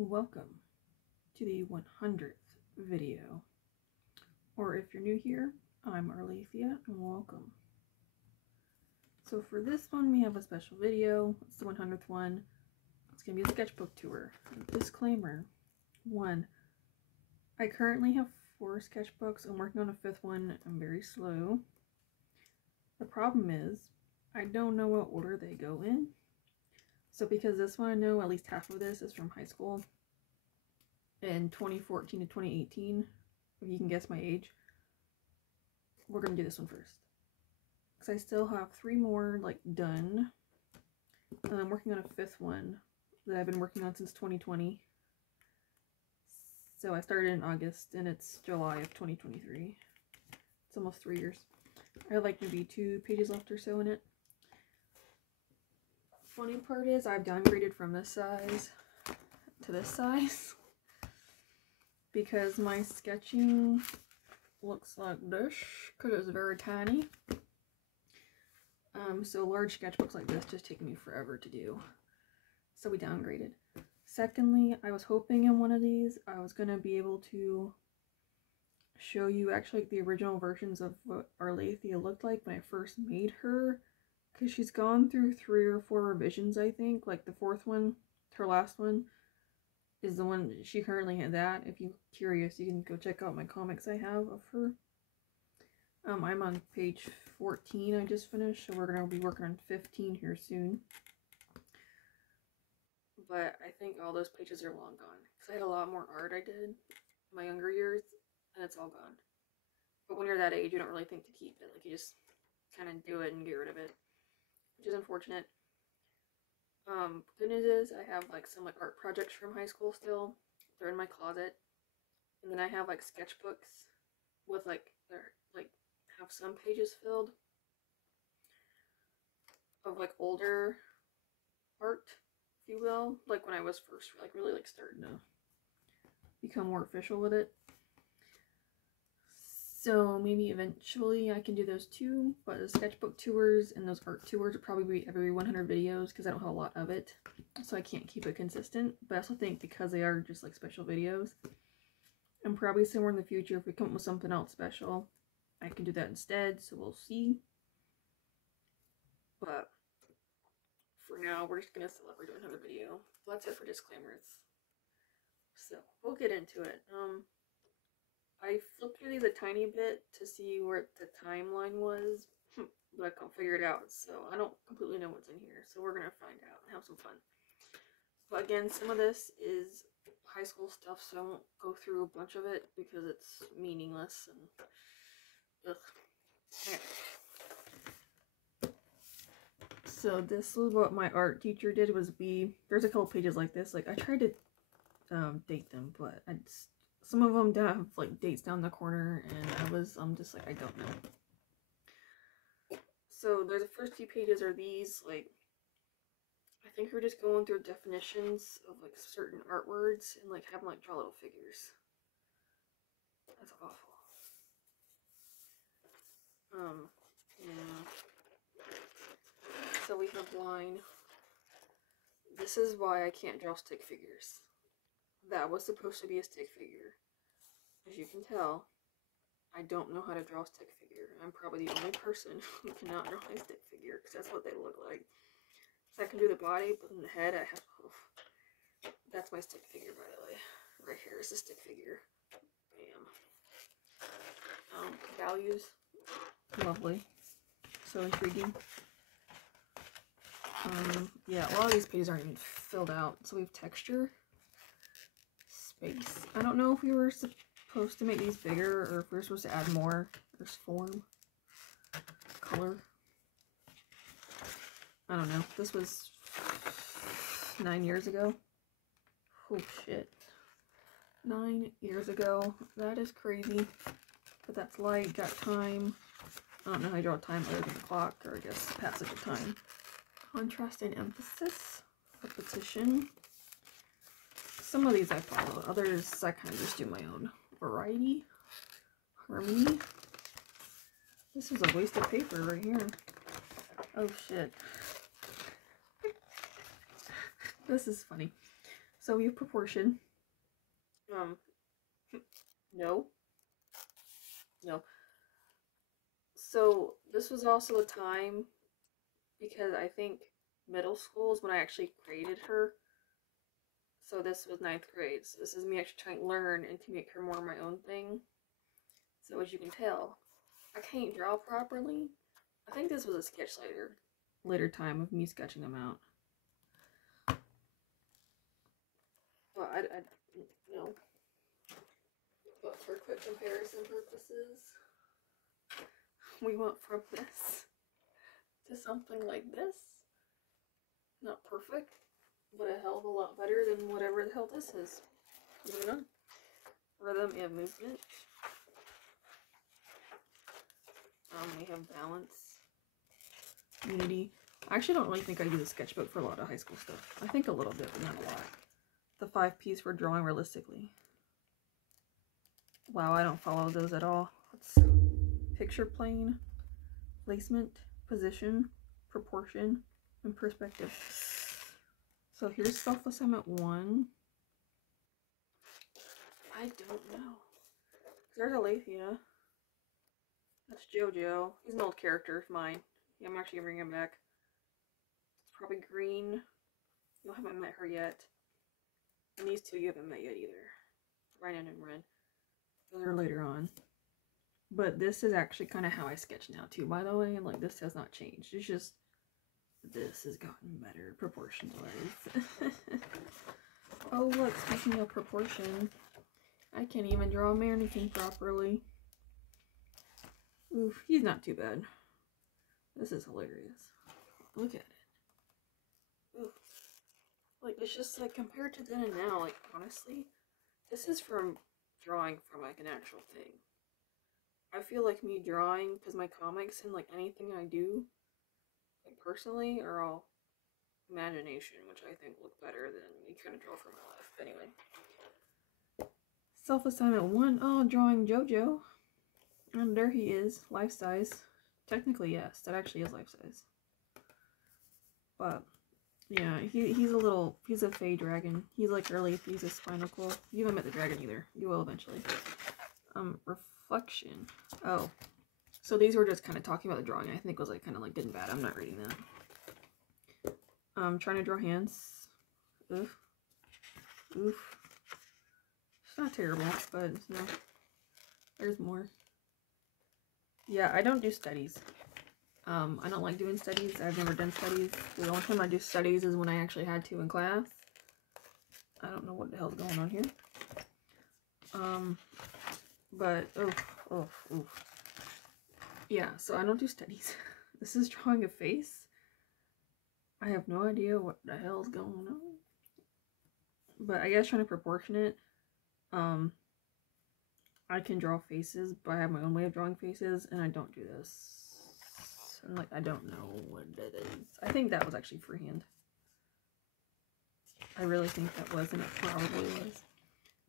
Welcome to the 100th video, or if you're new here, I'm Arlethea and welcome. So for this one we have a special video. It's the 100th one. It's gonna be a sketchbook tour. Disclaimer: 1. I currently have 4 sketchbooks. I'm working on a 5th one. I'm very slow. The problem is I don't know what order they go in. So because this one, I know at least half of this is from high school in 2014 to 2018, if you can guess my age, we're going to do this one first. Because I still have 3 more done. And I'm working on a 5th one that I've been working on since 2020. So I started in August and it's July of 2023. It's almost 3 years. I have maybe 2 pages left or so in it. Funny part is I've downgraded from this size to this size because my sketching looks like this because it's very tiny. So large sketchbooks like this just take me forever to do. So we downgraded. Secondly, I was hoping in one of these I was going to be able to show you actually the original versions of what Arlethea looked like when I first made her. Because she's gone through 3 or 4 revisions, I think. Like the 4th one, her last one, is the one she currently has at. If you're curious, you can go check out my comics I have of her. I'm on page 14 I just finished, so we're going to be working on 15 here soon. But I think all those pages are long gone. Because I had a lot more art I did in my younger years, and it's all gone. But when you're that age, you don't really think to keep it. Like, you just kind of do it and get rid of it, which is unfortunate. Good news is I have some art projects from high school still. They're in my closet. And then I have sketchbooks with they're have some pages filled of older art, if you will. Like when I was first really starting to become more official with it. So maybe eventually I can do those too, but the sketchbook tours and those art tours will probably be every 100 videos because I don't have a lot of it, so I can't keep it consistent. But I also think because they are just special videos, and probably somewhere in the future if we come up with something else special, I can do that instead, so we'll see. But for now, we're just gonna celebrate another video. Well, that's it for disclaimers. So we'll get into it. I flipped through these a tiny bit to see where the timeline was, but I can't figure it out, so I don't completely know what's in here, so we're gonna find out and have some fun. But again, some of this is high school stuff, so I won't go through a bunch of it because it's meaningless and ugh. Okay. So this was what my art teacher did, was there's a couple pages like this. I tried to date them, but some of them don't have dates down the corner, and I'm just I don't know. So the first 2 pages are these, I think we're just going through definitions of certain art words and have them draw little figures. That's awful. Yeah. So we have line. This is why I can't draw stick figures. That was supposed to be a stick figure. As you can tell, I don't know how to draw a stick figure. I'm probably the only person who cannot draw a stick figure because that's what they look like. So I can do the body, but in the head I have... Oh, that's my stick figure, by the way. Right here is the stick figure. Bam. Values. Lovely. So intriguing. Yeah, a lot of these pages aren't even filled out. So we have texture. Space. I don't know if we were supposed to make these bigger or if we were supposed to add more. There's form. Color. I don't know. This was 9 years ago. Oh shit. 9 years ago. That is crazy. But that's light, got time. I don't know how you draw time other than the clock, or I guess passage of time. Contrast and emphasis. Repetition. Some of these I follow, others I kind of just do my own. Variety. Harmony. This is a waste of paper right here. Oh shit. This is funny. So we have proportion. No. No. So this was also a time, because I think middle school is when I actually created her. So this was 9th grade. So this is me actually trying to learn and to make her more my own thing. So as you can tell, I can't draw properly. I think this was a sketch later time of me sketching them out. Well, I no. But for quick comparison purposes, we went from this to something like this. Not perfect, but a hell of a lot better than whatever the hell this is. Moving on. Rhythm and movement. We have balance. Unity. I actually don't really think I do the sketchbook for a lot of high school stuff. I think a little bit, but not a lot. The 5 P's for drawing realistically. Wow, I don't follow those at all. Let's picture plane, placement, position, proportion, and perspective. So here's self-assignment 1. I don't know. There's Alethea. That's JoJo. He's an old character of mine. Yeah, I'm actually bringing him back. It's probably Green. You haven't met her yet. And these two you haven't met yet either. Ryan and Ren. Those are later on. But this is actually kind of how I sketch now too, by the way. And like, this has not changed. It's just this has gotten better proportions wise. Oh look, speaking of proportion, I can't even draw anything properly. Oof, he's not too bad. This is hilarious. Look at it. Oof. Like, it's just like compared to then and now, like honestly, this is from drawing from like an actual thing. I feel like me drawing, because my comics and like anything I do, like personally, are all imagination, which I think look better than me trying to draw from my life. But anyway. Self-assignment 1. Oh, drawing JoJo. And there he is, life size. Technically, yes, that actually is life size. But yeah, he's a fey dragon. He's like early, he's a spinal. You haven't met the dragon either. You will eventually. Reflection. Oh, so these were just kind of talking about the drawing. I think it was like kind of like good and bad. I'm not reading that. Trying to draw hands. Oof. Oof. It's not terrible, but no. There's more. Yeah, I don't do studies. I don't like doing studies. I've never done studies. The only time I do studies is when I actually had to in class. I don't know what the hell's going on here. But, oof. Yeah, so I don't do studies. This is drawing a face. I have no idea what the hell's going on. But I guess trying to proportion it, I can draw faces, but I have my own way of drawing faces, and I don't do this. And like, I don't know what it is. I think that was actually freehand. I really think that was, and it probably was.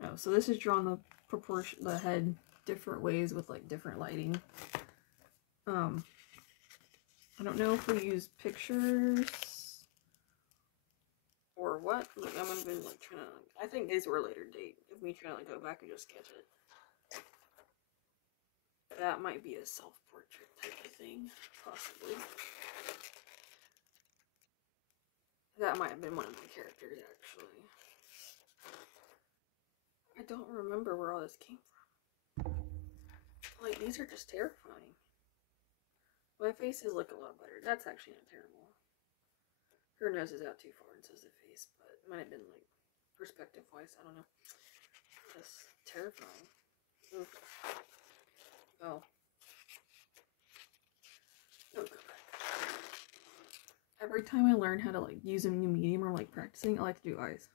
Oh, so this is drawing the head different ways with like different lighting. I don't know if we use pictures or what. Like, I'm gonna be like trying to. I think these were a later date of me trying to like, go back and just sketch it. That might be a self-portrait type of thing, possibly. That might have been one of my characters, actually. I don't remember where all this came from. Like, these are just terrifying. My faces look a lot better. That's actually not terrible. Her nose is out too far, and so is the face, but it might have been, like, perspective-wise. I don't know. That's terrifying. Oof. Oh. Oh, go back. Every time I learn how to, like, use a new medium or, like, practicing, I like to do eyes.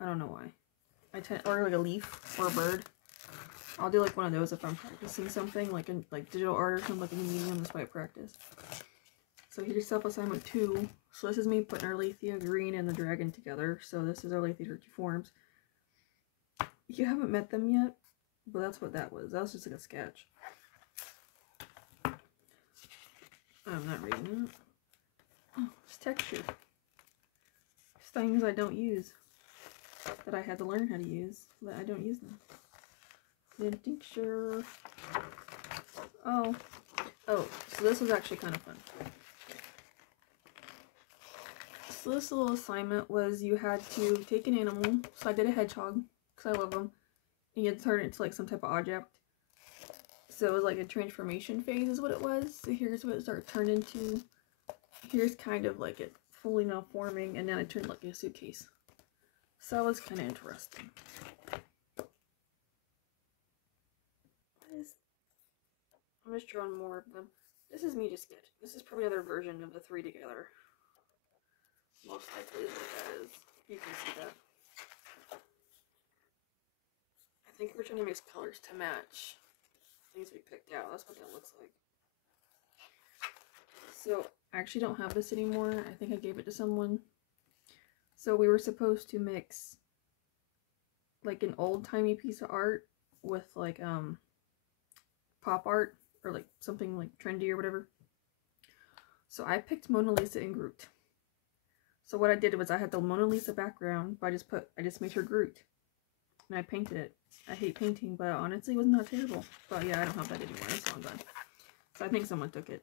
I don't know why. Or, like, a leaf or a bird. I'll do, like, one of those if I'm practicing something, like, in, like, digital art or something, like, a new medium. That's why I practice. So here's self-assignment 2. So this is me putting Alethea, Green, and the dragon together. So this is Alethea, her 2 forms. You haven't met them yet, but that's what that was. That was just like a sketch. I'm not reading that. Oh, it's texture. It's things I don't use. that I had to learn how to use, but I don't use them. Then tincture. Oh, so this was actually kind of fun. So this little assignment was you had to take an animal. So I did a hedgehog because I love them. And you had to turn it into like some type of object. So it was like a transformation phase is what it was. So here's what it started turned into. Here's kind of like it fully now forming, and then it turned like a suitcase. So that was kind of interesting. I'm just drawing more of them. This is me just sketching. This is probably another version of the three together. Most likely is what that is. You can see that. I think we're trying to mix colors to match things we picked out. That's what that looks like. So I actually don't have this anymore. I think I gave it to someone. So we were supposed to mix like an old-timey piece of art with like pop art or like something like trendy or whatever. So I picked Mona Lisa and Groot. So what I did was I had the Mona Lisa background, but I just made her Groot. And I painted it. I hate painting, but honestly it was not terrible. But yeah, I don't have that anymore. It's all done. So I think someone took it.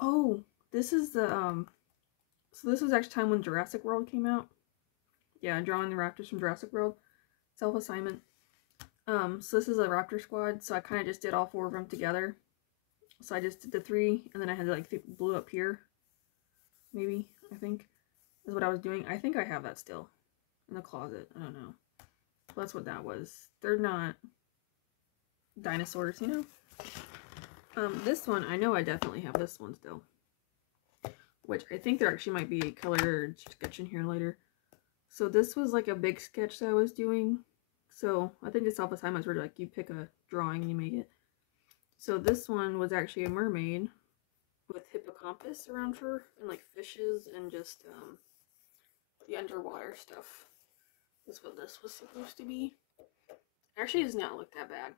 Oh, this is the so this was actually time when Jurassic World came out. Yeah, drawing the raptors from Jurassic World. Self-assignment. So this is a raptor squad, so I kind of just did all four of them together. So I just did the three, and then I had to like blue up here. Maybe, I think, is what I was doing. I think I have that still in the closet. I don't know. Well, that's what that was. They're not dinosaurs, you know? This one, I know I definitely have this one still. Which I think there actually might be a color sketch in here later. So this was like a big sketch that I was doing. So I think the self-assignments were like you pick a drawing and you make it. So this one was actually a mermaid with hippocampus around her and like fishes and just the underwater stuff. That's what this was supposed to be. Actually, it does not look that bad.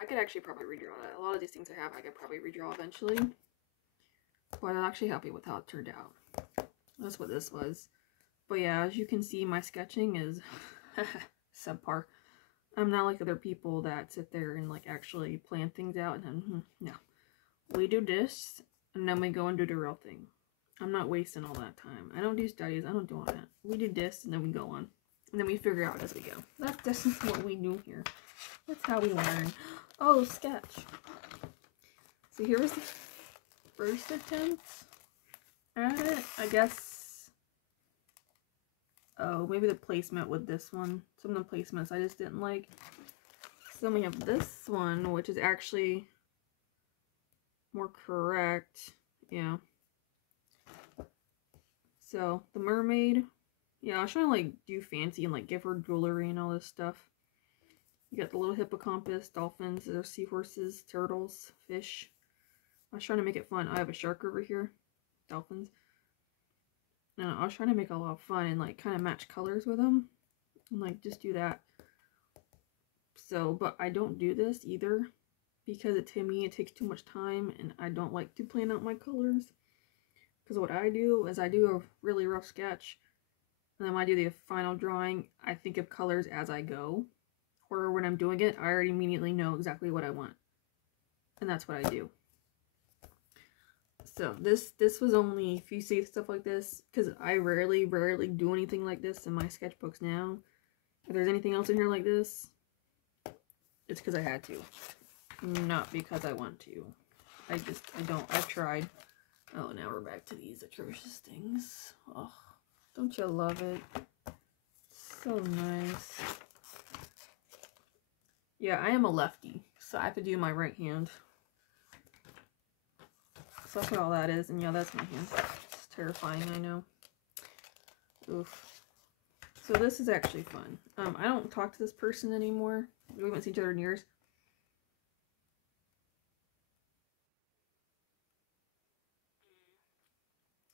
I could actually probably redraw that. A lot of these things I have, I could probably redraw eventually. But I'm actually happy with how it turned out. That's what this was. But yeah, as you can see, my sketching is subpar. I'm not like other people that sit there and like actually plan things out and then, no. We do this and then we go and do the real thing. I'm not wasting all that time. I don't do studies. I don't do all that. We do this and then we go on. And then we figure out as we go. This is what we do here. That's how we learn. Oh, sketch. So here was the first attempt at it. I guess. Oh, maybe the placement with this one. Some of the placements I just didn't like. So then we have this one, which is actually more correct. Yeah. So the mermaid. Yeah, I was trying to like do fancy and like give her jewelry and all this stuff. You got the little hippocampus, dolphins, there's seahorses, turtles, fish. I was trying to make it fun. I have a shark over here. Dolphins. I was trying to make it a lot of fun and like kind of match colors with them. And like just do that. So, but I don't do this either. Because to me it takes too much time and I don't like to plan out my colors. Because what I do is I do a really rough sketch. And then when I do the final drawing, I think of colors as I go. Or when I'm doing it, I already immediately know exactly what I want. And that's what I do. So this was only, if you see stuff like this, because I rarely do anything like this in my sketchbooks now. If there's anything else in here like this, it's because I had to. Not because I want to. I've tried. Oh, now we're back to these atrocious things. Oh, don't you love it? So nice. Yeah, I am a lefty, so I have to do my right hand. So that's what all that is, and yeah, that's my hand. It's terrifying, I know. Oof. So this is actually fun. I don't talk to this person anymore. We haven't seen each other in years.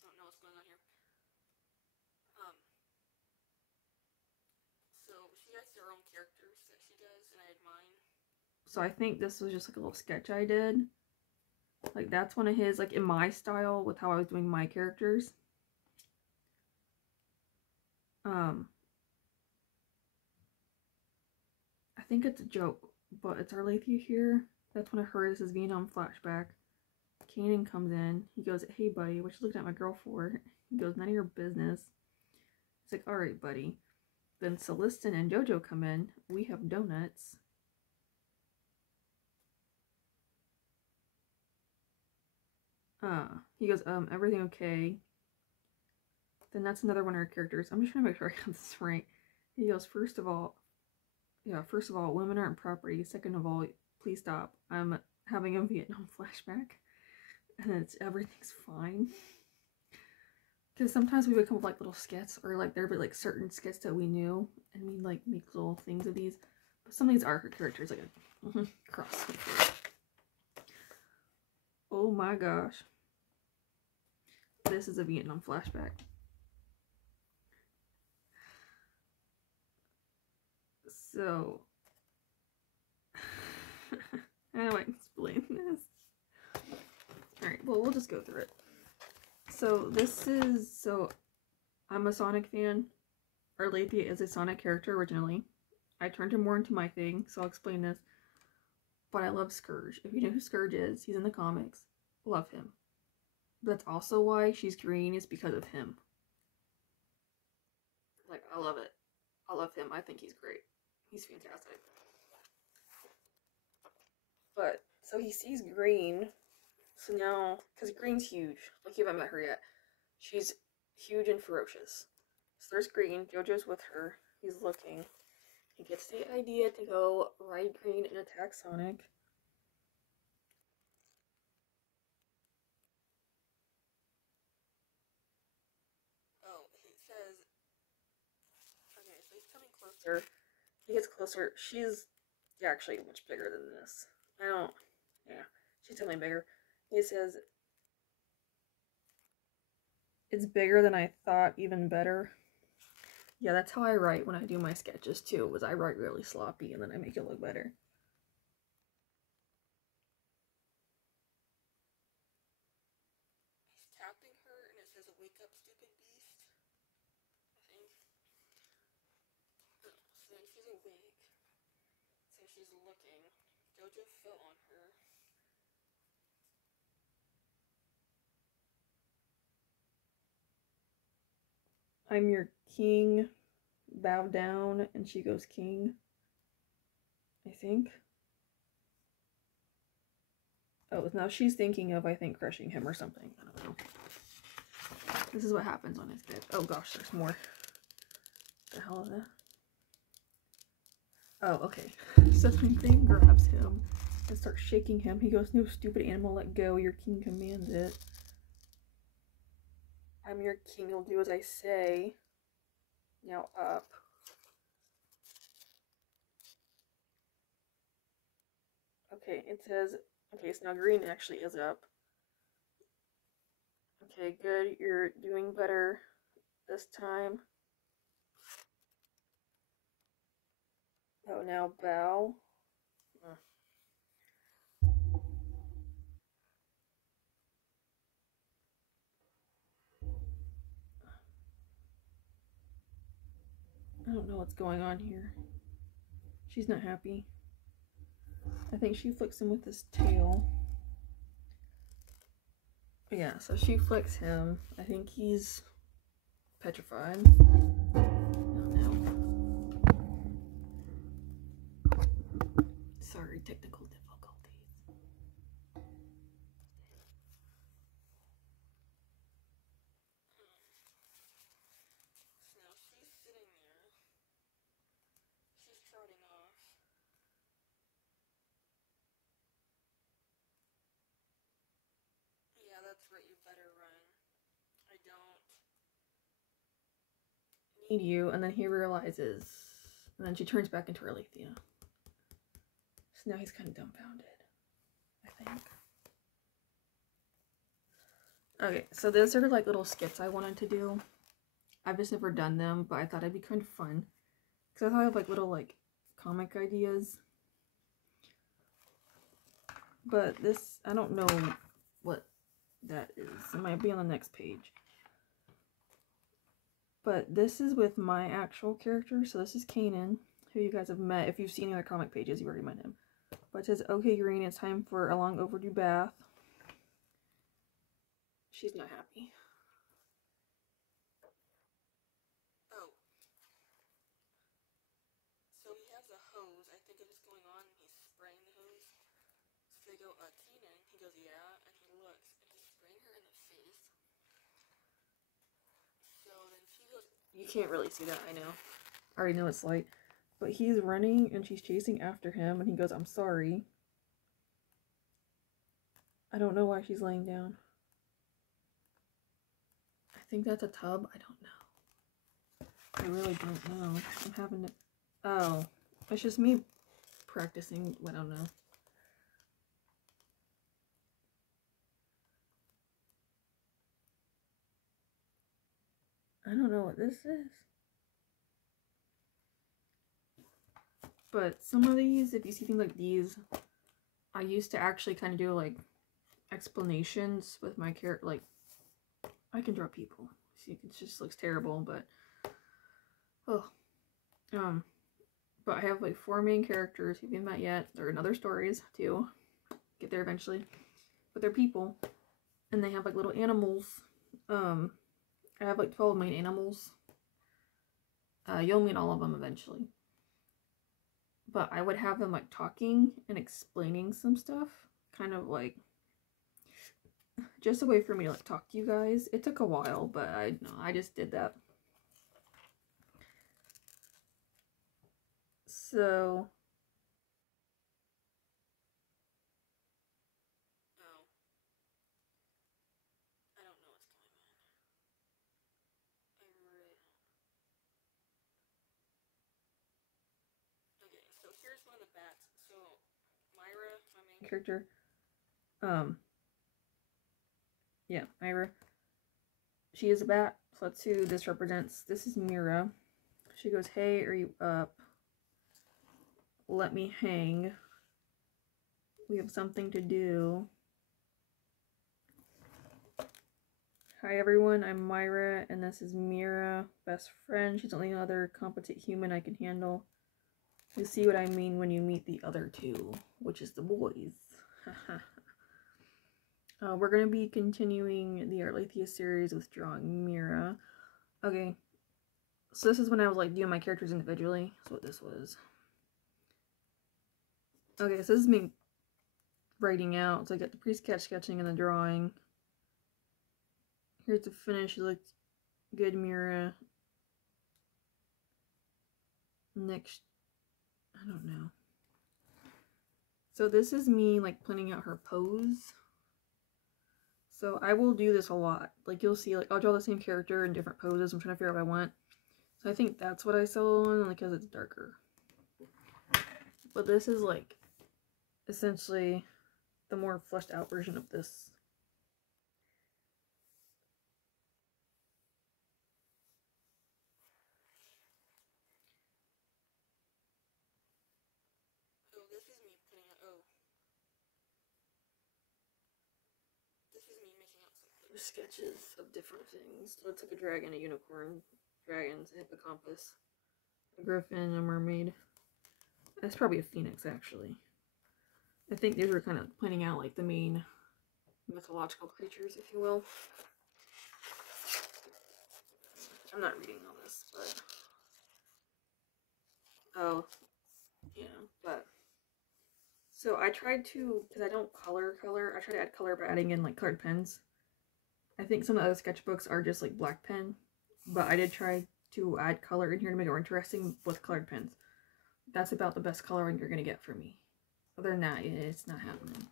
Don't know what's going on here. So she has her own characters that she does, and I had mine. So I think this was just like a little sketch I did. Like that's one of his, like in my style with how I was doing my characters. I think it's a joke, but it's Arlethea here. That's when I heard this is Vietnam flashback. Kanan comes in. He goes, "Hey, buddy, what you looking at my girl for?" He goes, "None of your business." He's like, "Alright, buddy." Then Celestin and Jojo come in. "We have donuts." He goes, "Everything okay?" Then that's another one of our characters. I'm just trying to make sure I got this right. He goes, first of all, women aren't property. Second of all, please stop. I'm having a Vietnam flashback. And it's everything's fine. Because sometimes we would come up with like little skits, or like there'd be like certain skits that we knew, and we like make little things of these. But some of these are characters, like a cross. Oh my gosh. This is a Vietnam flashback. So, how do I explain this? Alright, well, we'll just go through it. So, I'm a Sonic fan. Arlethea is a Sonic character originally. I turned him more into my thing, so I'll explain this. But I love Scourge. If you know who Scourge is, he's in the comics. Love him. But that's also why she's green, is because of him. Like, I love it. I love him. I think he's great. He's fantastic. But, so he sees green. So now, because green's huge. Like, you haven't met her yet. She's huge and ferocious. So there's green. Jojo's with her. He's looking. He gets the idea to go ride green and attack Sonic. Oh, he says... Okay, so he's coming closer. He gets closer. She's actually much bigger than this. Yeah, she's definitely bigger. He says, "It's bigger than I thought, even better." Yeah, that's how I write when I do my sketches too, was I write really sloppy and then I make it look better. He's tapping her and it says, "Wake up, stupid beast." I think. So then she's awake. So she's looking. Jojo fell on her. "I'm your king. Bow down." And she goes, "King." I think. Oh, now she's thinking of, I think, crushing him or something. I don't know. This is what happens when I skip. Oh gosh, there's more. The hell is that? Oh, okay. So the thing grabs him and starts shaking him. He goes, "No, stupid animal, let go. Your king commands it." "I'm your king. You'll do as I say. Now up." Okay, it says, okay, so now green actually is up. Okay, good. You're doing better this time. Oh, now bow. I don't know what's going on here. She's not happy. I think she flicks him with his tail. Yeah, so she flicks him. I think he's petrified. Oh no. Sorry, technical difficulties. So now she's sitting there. She's trotting off. Yeah, that's right, you better run. I don't need you. And then he realizes, and then she turns back into Arlethea. So now he's kind of dumbfounded, I think. Okay, so those are like little skits I wanted to do. I've just never done them, but I thought it'd be kind of fun. Because I thought I have like little like comic ideas. But this, I don't know what that is. It might be on the next page. But this is with my actual character. So this is Kanan, who you guys have met. If you've seen other comic pages, you've already met him. But it says, okay, Green, it's time for a long overdue bath. She's not happy. Oh. So he has a hose. I think it is going on. He's spraying the hose. So they go, Kanan. He goes, yeah. And he looks. And he's spraying her in the face. So then she goes, you can't really see that, I know. I already know it's light. But he's running and she's chasing after him. And he goes, I'm sorry. I don't know why she's laying down. I think that's a tub. I don't know. I really don't know. I'm having to... Oh. It's just me practicing. I don't know. I don't know what this is. But some of these, if you see things like these, I used to actually kind of do like explanations with my character. Like, I can draw people. See, it just looks terrible, but oh, but I have like 4 main characters. If you haven't met yet, there are other stories too. Get there eventually, but they're people, and they have like little animals. I have like 12 main animals. You'll meet all of them eventually. But I would have them like talking and explaining some stuff, kind of like just a way for me to like talk to you guys. It took a while, but I just did that. So oh, I don't know what's going on. Okay, so here's one of the bats. So Myra, my main character, yeah, Myra. She is a bat, so that's who this represents. This is Mira. She goes, hey, are you up? Let me hang. We have something to do. Hi everyone, I'm Myra, and this is Mira, best friend. She's the only other competent human I can handle. You see what I mean when you meet the other two, which is the boys. We're going to be continuing the Arlethea series with drawing Mira. Okay, so this is when I was like doing my characters individually. That's what this was. Okay, so this is me writing out. So I got the pre-sketch sketching and the drawing. Here's the finish. It looks good, Mira. Next, I don't know. So this is me like planning out her pose. So I will do this a lot. Like you'll see, like I'll draw the same character in different poses. I'm trying to figure out what I want. So I think that's what I settle on, like, because it's darker. But this is like essentially the more fleshed out version of this. Oh, this is me putting out, oh. This is me making out some sketches of different things. So it's like a dragon, a unicorn, dragons, a hippocampus, a griffin, a mermaid. That's probably a phoenix, actually. I think these were kind of planning out like the main mythological creatures, if you will. I'm not reading all this, but oh, yeah, but so I tried to, because I don't color, I try to add color by adding in like colored pens. I think some of the other sketchbooks are just like black pen, but I did try to add color in here to make it more interesting with colored pens. That's about the best coloring you're gonna get from me. Other than that, it's not happening.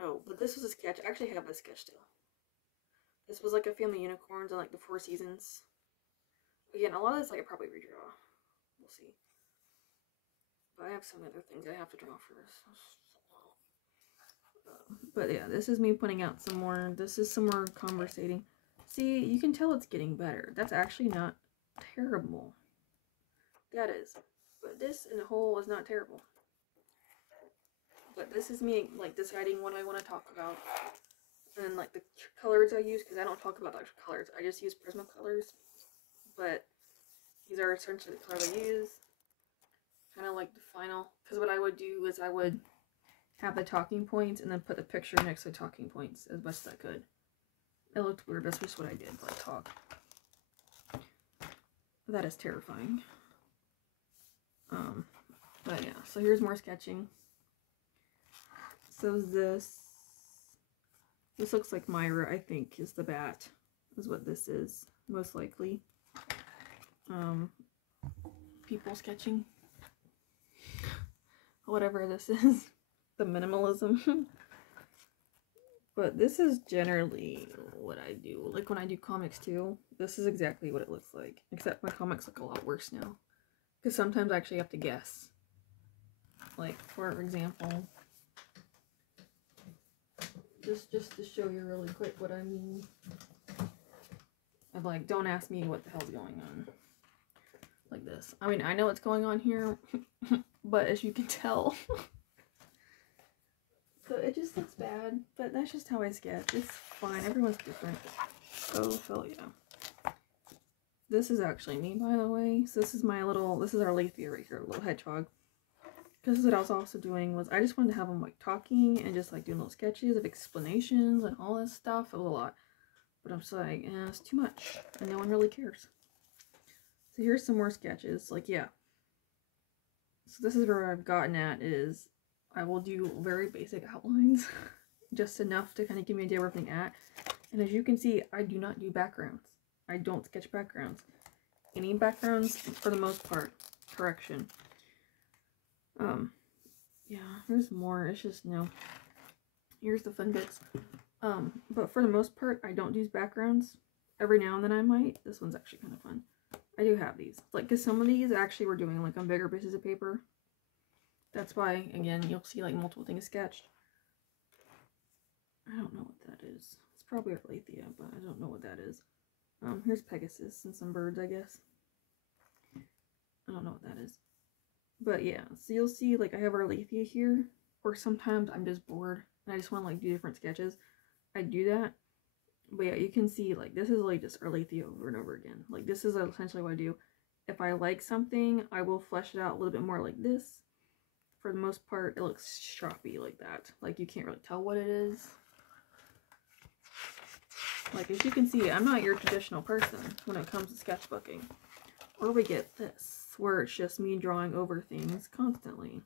Oh, but this was a sketch. I actually have a sketch still. This was like a family of unicorns and like the 4 seasons. Again, a lot of this I could probably redraw. We'll see. But I have some other things I have to draw first. But yeah, this is me putting out some more. This is some more conversating. See, you can tell it's getting better. That's actually not terrible. That is. But this in a whole is not terrible. But this is me like deciding what I want to talk about. And then like the colors I use, because I don't talk about the actual colors, I just use Prismacolors, but these are essentially the colors I use. Kind of like the final, because what I would do is I would have the talking points and then put the picture next to the talking points as best as I could. It looked weird, that's just what I did, but I talk. That is terrifying. But yeah, so here's more sketching. So this looks like Myra, I think, is the bat, is what this is, most likely. People sketching. Whatever this is. The minimalism. But this is generally what I do. Like when I do comics too, this is exactly what it looks like. Except my comics look a lot worse now. Because sometimes I actually have to guess. Like, for example, just to show you really quick what I mean. I'm like, don't ask me what the hell's going on. Like this. I mean, I know what's going on here, but as you can tell. So it just looks bad, but that's just how I sketch. It's fine. Everyone's different. Oh, hell yeah. This is actually me, by the way. So this is my little, this is our Alethea right here, little hedgehog. Because what I was also doing was I just wanted to have them like talking and just like doing little sketches of explanations and all this stuff. It was a lot. But I'm just like, it's too much. And no one really cares. So here's some more sketches. Like, yeah. So this is where I've gotten at is I will do very basic outlines. Just enough to kind of give me an idea where everything at. And as you can see, I do not do backgrounds. I don't sketch backgrounds. Any backgrounds, for the most part. Correction. Yeah, there's more. It's just, you know, here's the fun bits. But for the most part, I don't use backgrounds. Every now and then I might. This one's actually kind of fun. I do have these. Like, because some of these actually we're doing, like, on bigger pieces of paper. That's why, again, you'll see, like, multiple things sketched. I don't know what that is. It's probably Alethea, but I don't know what that is. Here's Pegasus and some birds, I guess. I don't know what that is. But yeah, so you'll see, like, I have our Alethea here, or sometimes I'm just bored, and I just want to, like, do different sketches. I do that. But yeah, you can see, like, this is, like, just Alethea over and over again. Like, this is essentially what I do. If I like something, I will flesh it out a little bit more like this. For the most part, it looks stroppy like that. Like, you can't really tell what it is. Like, as you can see, I'm not your traditional person when it comes to sketchbooking. Or we get this, where it's just me drawing over things constantly.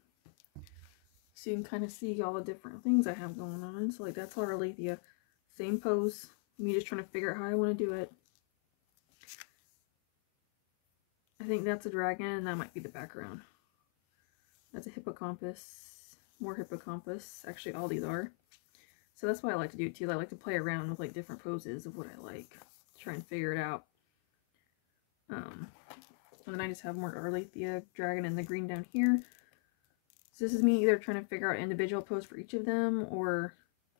So you can kind of see all the different things I have going on. So, like, that's our Alethea. Same pose. Me just trying to figure out how I want to do it. I think that's a dragon, and that might be the background. That's a hippocampus. More hippocampus. Actually, all these are. So that's what I like to do, too. I like to play around with, like, different poses of what I like. Try and figure it out. And then I just have more Alethea dragon and the green down here. So this is me either trying to figure out individual pose for each of them, or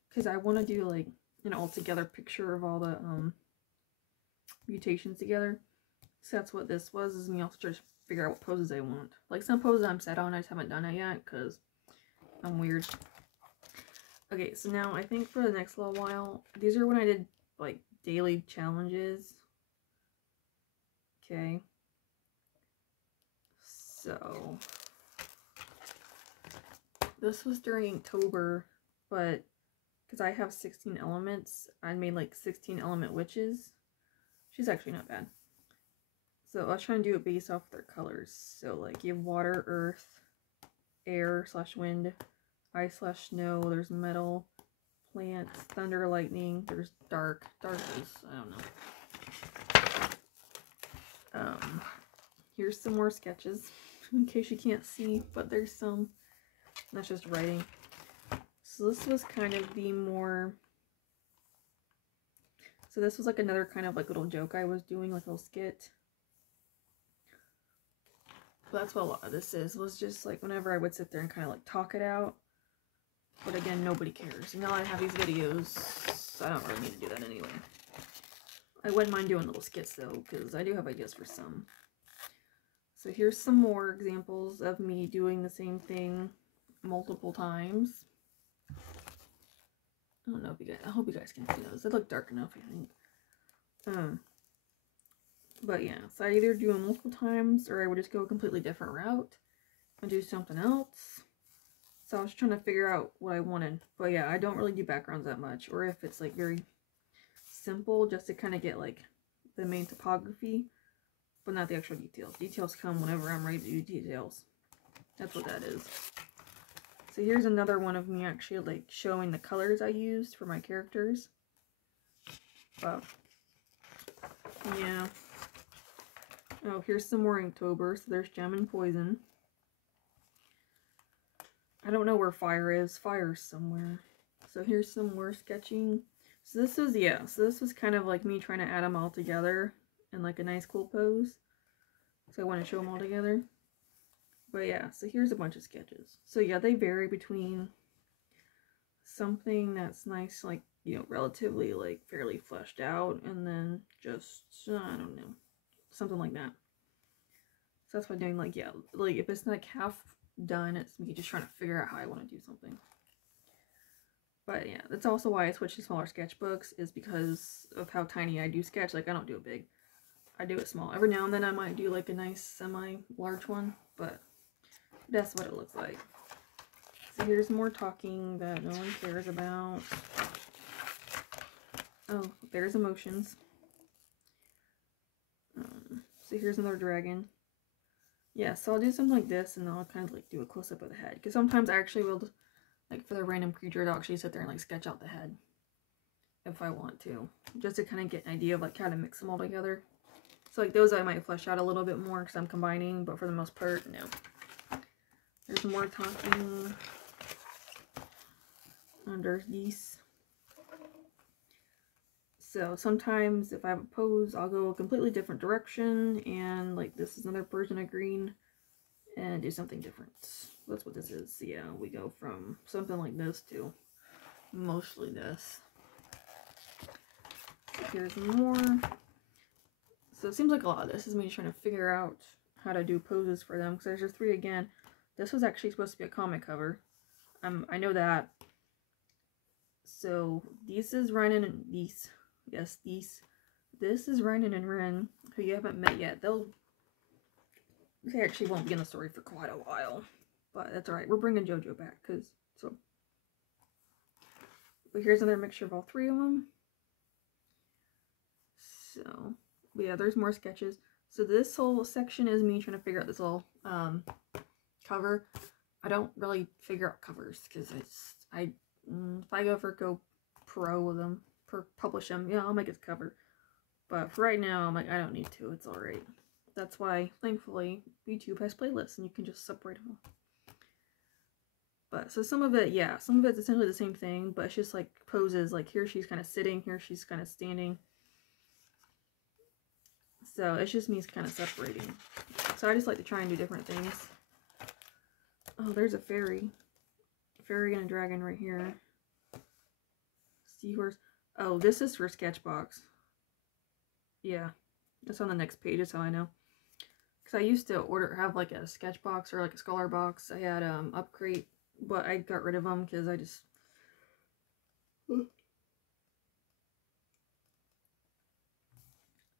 because I want to do, like, an all-together picture of all the mutations together. So that's what this was, is me also trying to figure out what poses I want. Like, some poses I'm set on, I just haven't done it yet, because I'm weird. Okay, so now I think for the next little while, these are when I did, like, daily challenges. Okay. So, this was during October, but because I have 16 elements, I made like 16 element witches. She's actually not bad. So I was trying to do it based off their colors. So like you have water, earth, air / wind, ice / snow, there's metal, plants, thunder, lightning, there's dark. Dark is, I don't know. Here's some more sketches in case you can't see, but there's some. That's just writing. So this was kind of the more, so this was like another kind of like little joke I was doing, like a little skit. But that's what a lot of this is, was just like whenever I would sit there and kind of like talk it out. But again, nobody cares. And now I have these videos, I don't really need to do that anyway. I wouldn't mind doing little skits though, because I do have ideas for some. So here's some more examples of me doing the same thing multiple times. I don't know if you guys, I hope you guys can see those. They look dark enough, I think. But yeah, so I either do them multiple times or I would just go a completely different route and do something else. So I was trying to figure out what I wanted. But yeah, I don't really do backgrounds that much. Or if it's like very simple, just to kind of get like the main topography, but not the actual details. Details come whenever I'm ready to do details. That's what that is. So here's another one of me actually like showing the colors I used for my characters. But yeah. Oh, here's some more Inktober. So there's Gem and Poison. I don't know where Fire is. Fire's somewhere. So here's some more sketching. So this was, yeah, so this was kind of like me trying to add them all together in like a nice cool pose. So I want to show them all together. But yeah, so here's a bunch of sketches. So yeah, they vary between something that's nice, like, you know, relatively like fairly fleshed out, and then just, I don't know, something like that. So that's why I'm doing like, yeah, like if it's like half done, it's me just trying to figure out how I want to do something. But yeah, that's also why I switched to smaller sketchbooks, is because of how tiny I do sketch. Like, I don't do it big. I do it small. Every now and then I might do like a nice semi-large one, but that's what it looks like. So here's more talking that no one cares about. Oh, there's emotions. So here's another dragon. Yeah, so I'll do something like this, and I'll kind of like do a close-up of the head. Because sometimes I actually will, like for the random creature, I'll actually sit there and like sketch out the head. If I want to. Just to kind of get an idea of like how to mix them all together. So like those I might flesh out a little bit more because I'm combining, but for the most part, no. There's more talking. And there's geese. So sometimes if I have a pose, I'll go a completely different direction, and like this is another version of green, and do something different. That's what this is. So yeah, we go from something like this to mostly this. So here's more. So it seems like a lot of this is me trying to figure out how to do poses for them, because there's just 3 again. This was actually supposed to be a comic cover. I know that. So this is Renan and these. Yes, these. This is Renan and Ren, who you haven't met yet. They actually won't be in the story for quite a while, but that's alright. We're bringing JoJo back, but here's another mixture of all 3 of them. So, but yeah, there's more sketches. So this whole section is me trying to figure out this little cover. I don't really figure out covers because if I ever go pro with them, publish them, yeah, I'll make it cover. But for right now, I'm like, I don't need to. It's alright. That's why, thankfully, YouTube has playlists and you can just separate them. But so some of it, yeah, some of it's essentially the same thing, but it's just like poses. Like here she's kind of sitting, here she's kind of standing. So it's just me kind of separating. So I just like to try and do different things. Oh, there's a fairy. Fairy and a dragon right here. Seahorse. Oh, this is for Sketchbox. Yeah, that's on the next page. That's how I know. Because I used to have like a Sketchbox or like a Scholar box. I had Upgrade, but I got rid of them because I just...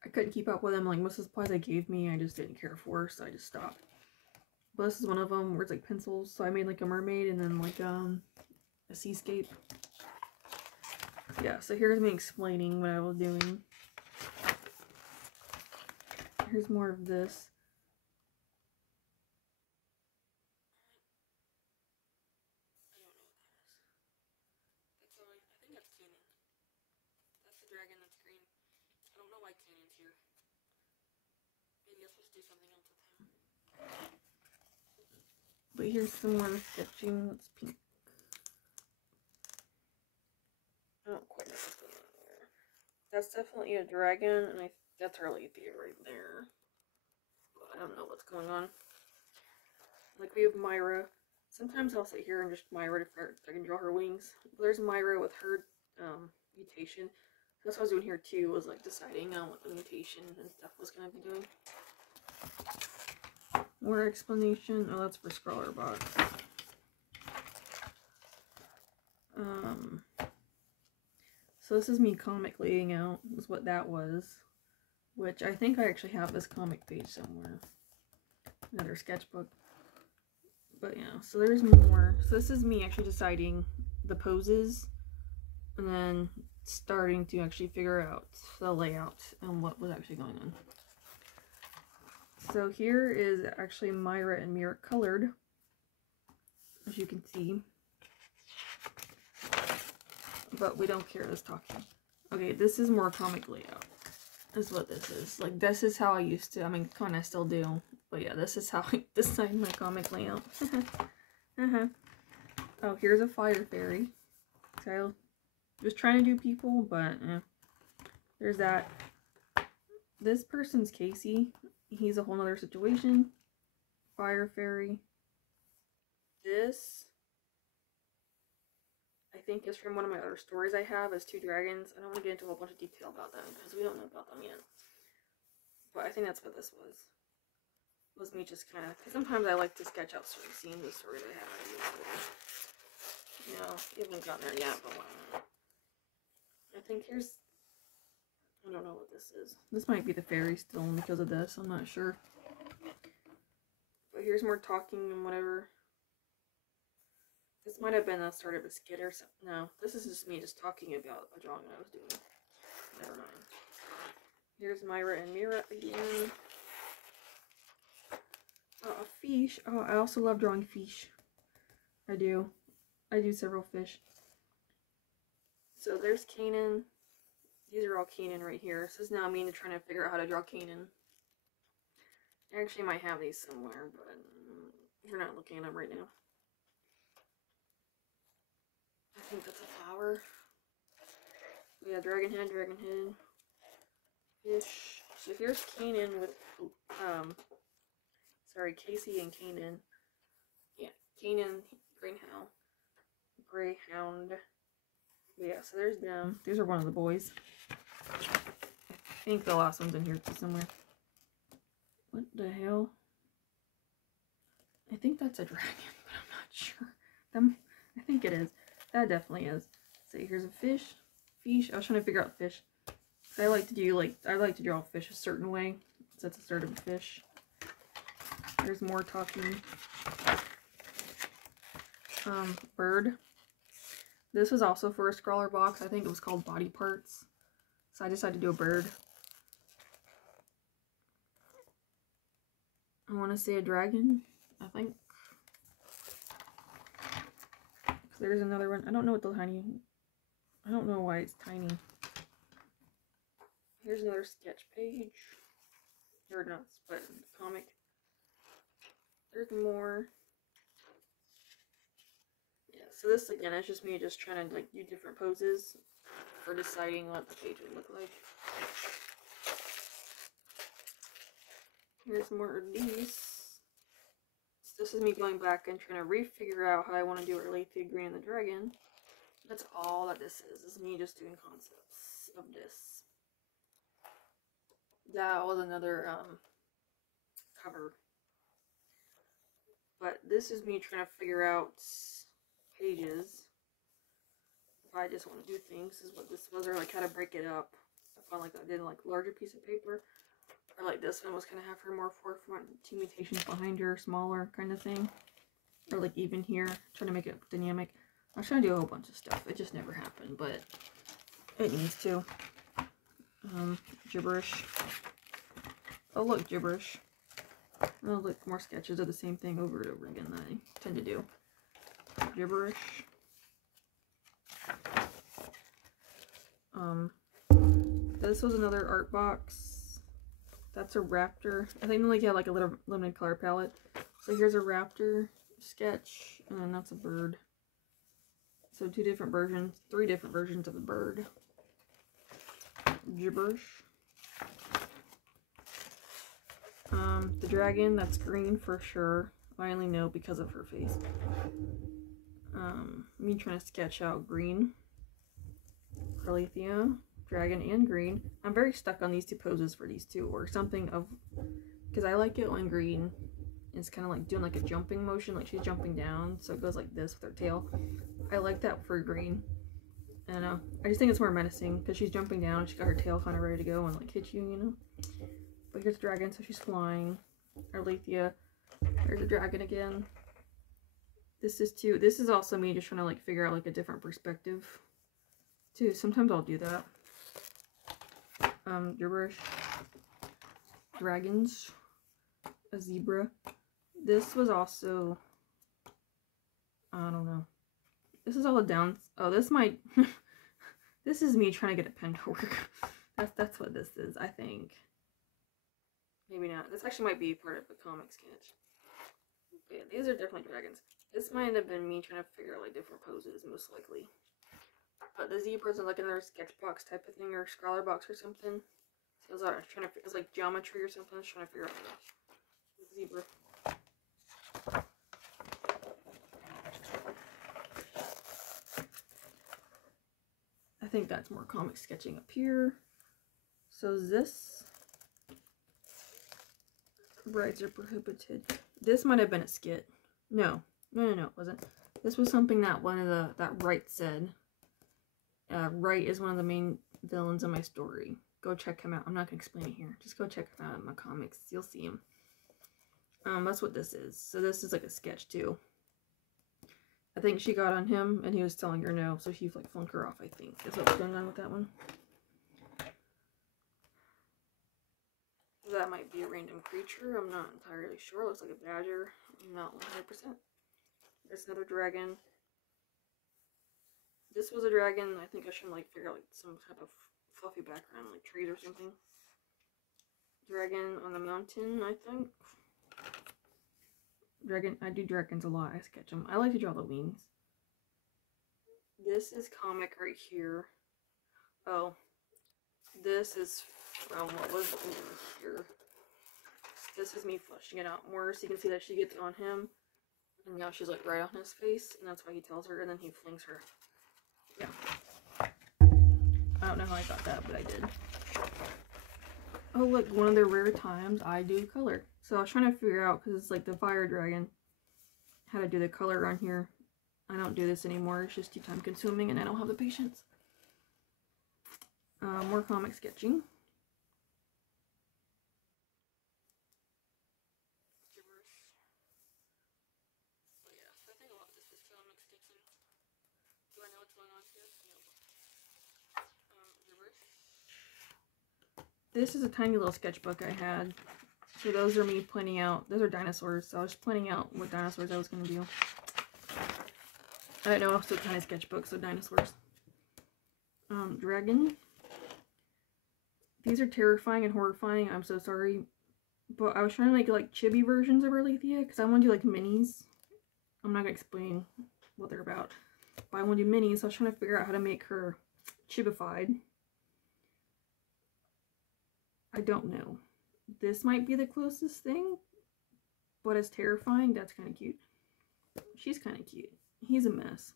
I couldn't keep up with them. Like most of the supplies they gave me, I just didn't care for, so I just stopped. But this is one of them where it's like pencils. So I made like a mermaid and then like a seascape. Yeah, so here's me explaining what I was doing. Here's more of this. I don't know what that is. I think that's Canyon. That's the dragon that's green. I don't know why Canyon's here. Maybe I'm supposed to do something else with him. But here's some more sketching. It's pink. I don't quite know what's going on there. That's definitely a dragon, and that's Arlethea right there. But I don't know what's going on. Like we have Myra. Sometimes I'll sit here and just Myra if I can draw her wings. There's Myra with her mutation. That's what I was doing here too, was like deciding on what the mutation and stuff was gonna be doing. More explanation. Oh, that's for Scholar box. So this is me comic laying out, is what that was. Which I think I actually have this comic page somewhere. Another sketchbook. But yeah, so there's more. So this is me actually deciding the poses. And then starting to actually figure out the layout and what was actually going on. So here is actually Myra and Mira colored, as you can see. But we don't care this talking. Okay, this is more comic layout. Is what this is. Like, this is how I used to. I mean, kind of still do. But yeah, this is how I design my comic layout. Oh, here's a fire fairy. So I was trying to do people, but there's that. This person's Casey. He's a whole nother situation. Fire fairy. This, I think, is from one of my other stories I have as 2 dragons. I don't want to get into a whole bunch of detail about them because we don't know about them yet. But I think that's what this was. Was me just kind of, because sometimes I like to sketch out certain scenes of stories I have. You know, you haven't gotten there yet, but why not? I think here's, I don't know what this is. This might be the fairy still because of this. I'm not sure. But here's more talking and whatever. This might have been a start of a skit or something. No, this is just me just talking about a drawing I was doing. Never mind. Here's Myra and Mira again. A fish. Oh, I also love drawing fish. I do. I do several fish. So there's Kanan. These are all Kanan right here. This is now me trying to figure out how to draw Kanan. I actually might have these somewhere, but we're not looking at them right now. I think that's a flower. Yeah, dragon head, fish. So here's Kanan with, sorry, Casey and Kanan. Yeah, Kanan, Greyhound. But yeah, so there's them. These are one of the boys. I think the last one's in here somewhere. What the hell? I think that's a dragon, but I'm not sure. I think it is. That definitely is. So here's a fish. I was trying to figure out fish. So I like to do I like to draw fish a certain way. So that's the start of a fish. There's more talking. Bird. This was also for a scrawler box. I think it was called Body Parts. So I decided to do a bird. I want to say a dragon, I think. There's another one. I don't know what the tiny... I don't know why it's tiny. Here's another sketch page. Or not, but comic. There's more. Yeah, so this again is just me just trying to like do different poses for deciding what the page would look like. Here's more of these. So this is me going back and trying to refigure out how I want to do Alethea Green and the Dragon. That's all that this is. This is me just doing concepts of this. That was another cover. But this is me trying to figure out pages. If I just want to do things, is what this was, or like how to break it up. I found like I did like a larger piece of paper. Or like this one was kind of have her more forefront, 2 mutations behind her, smaller kind of thing. Or like even here, trying to make it dynamic. I was trying to do a whole bunch of stuff. It just never happened, but it needs to. Gibberish. Oh look, gibberish. Oh look, more sketches of the same thing over and over again that I tend to do. Gibberish. This was another art box. That's a raptor. I think they only had like a little limited color palette. So here's a raptor sketch, and then that's a bird. So 2 different versions, 3 different versions of a bird. Gibberish. The dragon, that's green for sure. I only know because of her face. Me trying to sketch out green. Alethea, dragon and green. I'm very stuck on these 2 poses for these 2, or something of, because I like it when green is kind of like doing like a jumping motion, like she's jumping down, so it goes like this with her tail. I like that for green. I don't know. I just think it's more menacing because she's jumping down and she's got her tail kind of ready to go and like hit you, you know? But here's the dragon, so she's flying. Arlethea. There's the dragon again. This is also me just trying to like figure out like a different perspective too. Sometimes I'll do that. Gibberish. Dragons. A zebra. This was also, I don't know. This is all a down. Oh, this might. This is me trying to get a pen to work. That's what this is, I think. Maybe not. This actually might be part of a comic sketch. But yeah, these are definitely dragons. This might have been me trying to figure out like different poses, most likely. But the zebras are like in their sketchbox type of thing, or scholar box or something. So I was trying to. It was like geometry or something. I was trying to figure out the zebra. I think that's more comic sketching up here. So this, brides are prohibited. This might have been a skit. No, it wasn't. This was something that that Wright said. Wright is one of the main villains in my story. Go check him out. I'm not gonna explain it here. Just go check him out in my comics. You'll see him. That's what this is. So this is like a sketch too. I think she got on him and he was telling her no, so he like flunked her off, I think. That's what was going on with that one. That might be a random creature. I'm not entirely sure. It looks like a badger. I'm not 100%. There's another dragon. This was a dragon. I think I should like figure out like some type of fluffy background, like trees or something. Dragon on the mountain, I think. Dragon, I do dragons a lot. I sketch them. I like to draw the wings. This is comic right here. Oh, this is from what was here. This is me fleshing it out more, so you can see that she gets on him, and now she's like right on his face, and that's why he tells her, and then he flings her. Yeah. I don't know how I got that, but I did. Oh, look, one of the rare times I do color. So I was trying to figure out, because it's like the fire dragon, how to do the color on here. I don't do this anymore. It's just too time consuming and I don't have the patience. More comic sketching. But yeah, so I think a lot of this is comic sketching. Do I know what's going on here? No. This is a tiny little sketchbook I had. So those are me pointing out, those are dinosaurs, so I was pointing out what dinosaurs I was going to do. I don't know if it's a tiny sketchbook, so dinosaurs. Dragon. These are terrifying and horrifying, I'm so sorry. But I was trying to make like chibi versions of Arlethea, because I want to do like minis. I'm not going to explain what they're about. But I want to do minis, so I was trying to figure out how to make her chibified. I don't know. This might be the closest thing, but it's terrifying. That's kind of cute. She's kind of cute. He's a mess.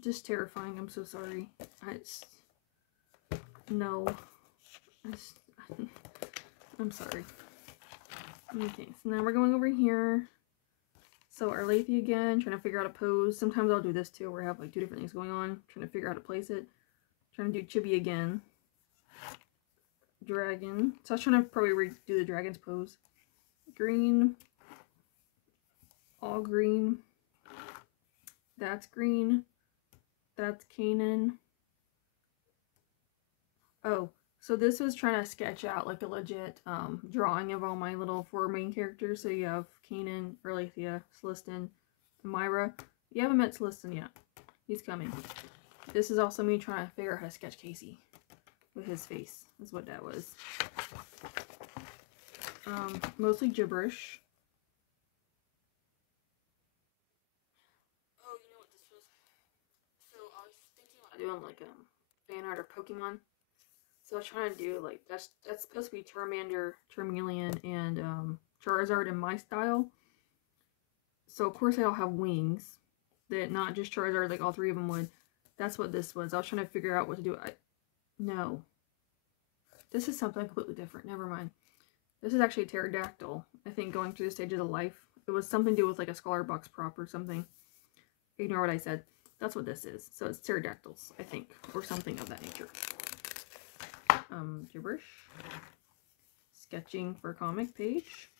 Just terrifying. I'm so sorry. I'm sorry. Okay, so now we're going over here. So Arlethea again, trying to figure out a pose. Sometimes I'll do this too, where I have like two different things going on. Trying to figure out how to place it. Trying to do chibi again. Dragon. So I was trying to probably redo the dragon's pose. Green. All green. That's green. That's Kanan. Oh, so this was trying to sketch out like a legit drawing of all my little four main characters. So you have Kanan, Arlethea, Celestin, and Myra. You haven't met Celestin yet. He's coming. This is also me trying to figure out how to sketch Casey with his face. That's what that was. Mostly gibberish. Oh, you know what this was? So I was thinking about doing like fan art of Pokemon. So I was trying to do like that's supposed to be Charmander, Charmeleon, and Charizard in my style. So of course they all have wings. That not just Charizard, like all three of them would. That's what this was. I was trying to figure out what to do. No. This is something completely different. Never mind. This is actually a pterodactyl. I think going through the stages of life. It was something to do with like a scholar box prop or something. Ignore what I said. That's what this is. So it's pterodactyls, I think, or something of that nature. Gibberish. Sketching for comic page,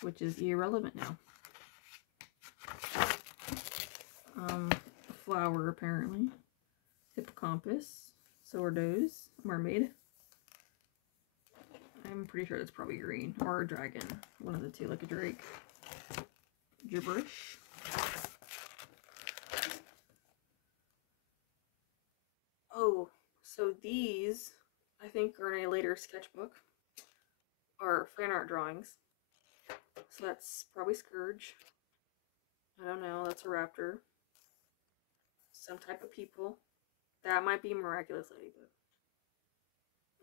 which is irrelevant now. A flower, apparently. Hippocampus. Sourdough. Mermaid. I'm pretty sure that's probably green. Or a dragon. One of the two, like a drake. Gibberish. Oh, so these, I think, are in a later sketchbook. Are fan art drawings. So that's probably Scourge. I don't know, that's a raptor. Some type of people. That might be Miraculous Lady,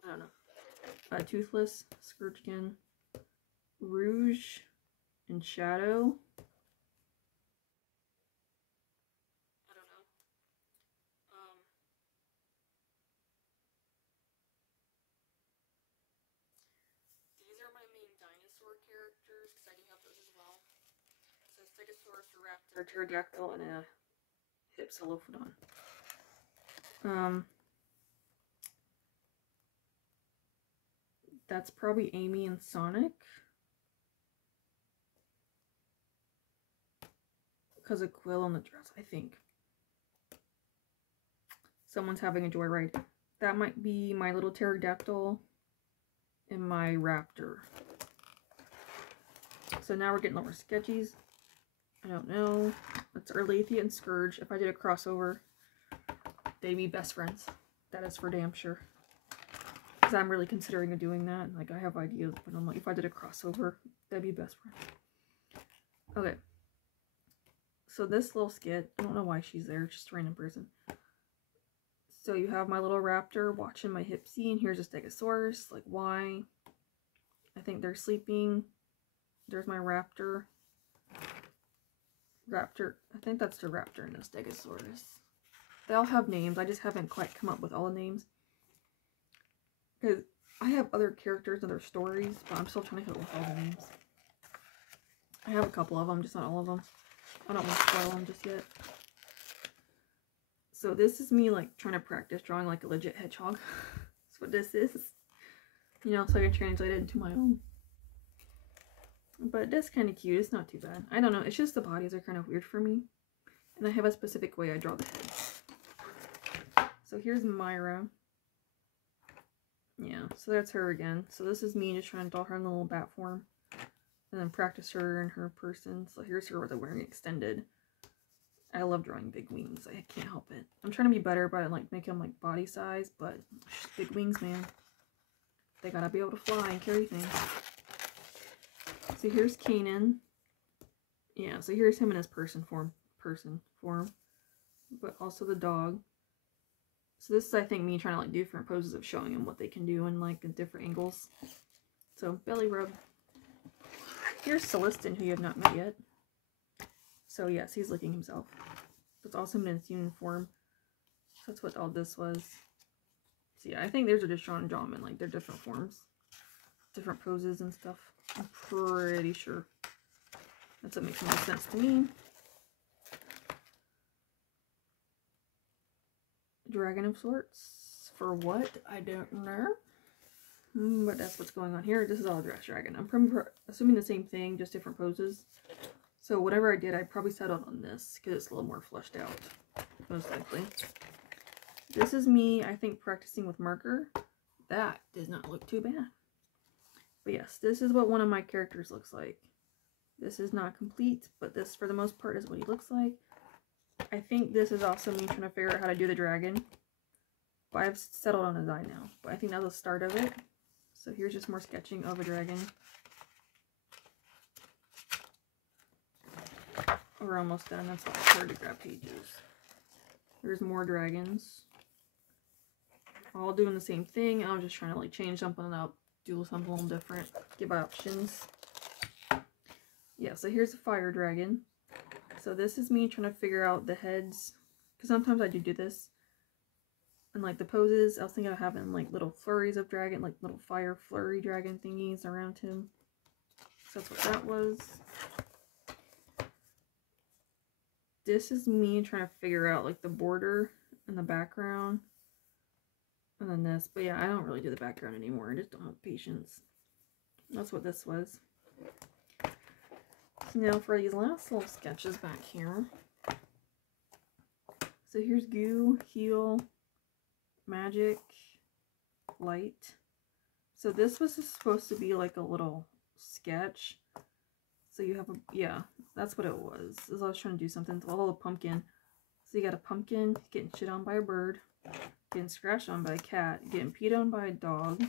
but I don't know. Toothless, Scourge again. Rouge and Shadow. I don't know. These are my main dinosaur characters, because I do have those as well. So Stegosaurus, a raptor, pterodactyl, and a Hypsilophodon. That's probably Amy and Sonic. Because of Quill on the dress, I think. Someone's having a joyride. That might be my little pterodactyl and my raptor. So now we're getting a little more sketchies. I don't know. It's Arlethea and Scourge. If I did a crossover, they'd be best friends. That is for damn sure. Because I'm really considering doing that. Like, I have ideas, but I'm like, if I did a crossover, they'd be best friends. Okay. So this little skit, I don't know why she's there, just a random person. So you have my little raptor watching my Hipsy, and here's a Stegosaurus. Like, why? I think they're sleeping. There's my raptor. I think that's the raptor and the Stegosaurus. They all have names. I just haven't quite come up with all the names. Because I have other characters and their stories, but I'm still trying to come up with all the names. I have a couple of them, just not all of them. I don't want to spoil them just yet. So this is me, like, trying to practice drawing like a legit hedgehog. That's what this is. You know, so I can translate it into my own. But that's kind of cute. It's not too bad. I don't know. It's just the bodies are kind of weird for me. And I have a specific way I draw the heads. So here's Myra. Yeah, so that's her again. So this is me just trying to draw her in the little bat form. And then practice her in her person. So here's her with the wearing extended. I love drawing big wings. I can't help it. I'm trying to be better about it, like make them like body size, but big wings, man. They gotta be able to fly and carry things. So here's Kanan. Yeah, so here's him in his person form, but also the dog. So this is, I think, me trying to like do different poses of showing him what they can do in like different angles. So belly rub. Here's Celestin, who you have not met yet. So yes, he's licking himself. It's also in its uniform. So that's what all this was. So yeah, I think theirs are just drawn in like they're different forms, different poses and stuff. I'm pretty sure. That's what makes the most sense to me. Dragon of sorts. For what? I don't know. But that's what's going on here. This is all dress dragon. I'm assuming the same thing, just different poses. So whatever I did, I probably settled on this because it's a little more fleshed out, most likely. This is me, I think, practicing with marker. That does not look too bad. But yes, this is what one of my characters looks like. This is not complete, but this, for the most part, is what he looks like. I think this is also me trying to figure out how to do the dragon. But I've settled on his eye now. But I think that's the start of it. So here's just more sketching of a dragon. We're almost done. That's why it's hard to grab pages. There's more dragons. All doing the same thing. I'm just trying to like change something up, do something a little different, give options. Yeah, so here's a fire dragon. So this is me trying to figure out the heads, because sometimes I do this. And like the poses, I was thinking of having like little flurries of dragon, like little fire flurry dragon thingies around him. So that's what that was. this is me trying to figure out like the border and the background. And then this. But yeah, I don't really do the background anymore. I just don't have patience. That's what this was. So now for these last little sketches back here. So here's goo, heal, magic, light. So this was supposed to be like a little sketch. So you have a, yeah, that's what it was. As I was trying to do something with all the pumpkin. So you got a pumpkin getting shit on by a bird, getting scratched on by a cat, getting peed on by a dog,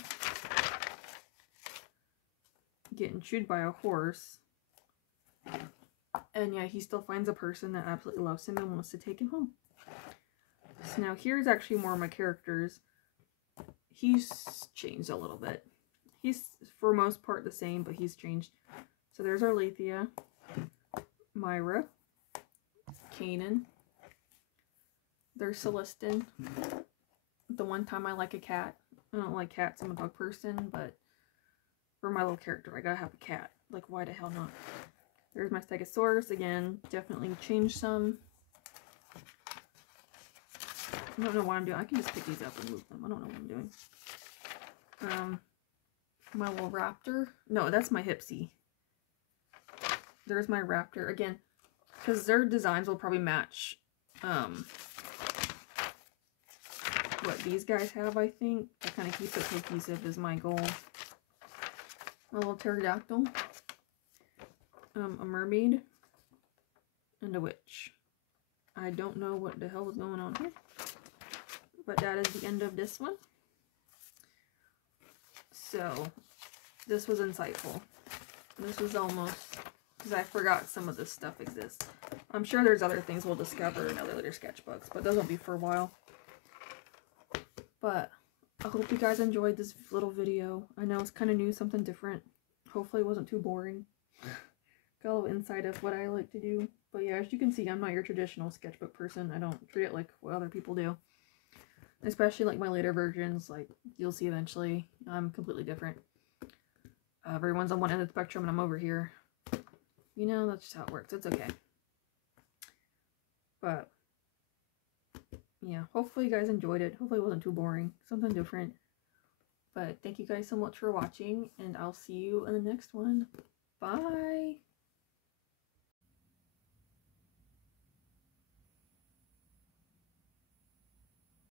getting chewed by a horse. And yeah, he still finds a person that absolutely loves him and wants to take him home. So now here's actually more of my characters. He's changed a little bit. He's for most part the same, but he's changed. So there's Arlethea, Myra, Kanan. There's Celestin. The one time I like a cat. I don't like cats, I'm a dog person, but for my little character, I gotta have a cat. Like, why the hell not? There's my Stegosaurus. Again, definitely changed some. I don't know what I'm doing. I can just pick these up and move them. I don't know what I'm doing. My little raptor. No, that's my Hipsy. There's my raptor. Again, because their designs will probably match what these guys have, I think. To kind of keep it cohesive is my goal. A little pterodactyl. A mermaid. And a witch. I don't know what the hell is going on here. But that is the end of this one. So, this was insightful. This was almost, because I forgot some of this stuff exists. I'm sure there's other things we'll discover in other later sketchbooks, but those won't be for a while. But I hope you guys enjoyed this little video. I know it's kind of new, something different. Hopefully it wasn't too boring. Got a little insight of what I like to do. But yeah, as you can see, I'm not your traditional sketchbook person. I don't treat it like what other people do. Especially like my later versions, like you'll see eventually, I'm completely different. Everyone's on one end of the spectrum and I'm over here. You know, that's just how it works. It's okay. But yeah, hopefully you guys enjoyed it. Hopefully it wasn't too boring. Something different. But thank you guys so much for watching, and I'll see you in the next one. Bye!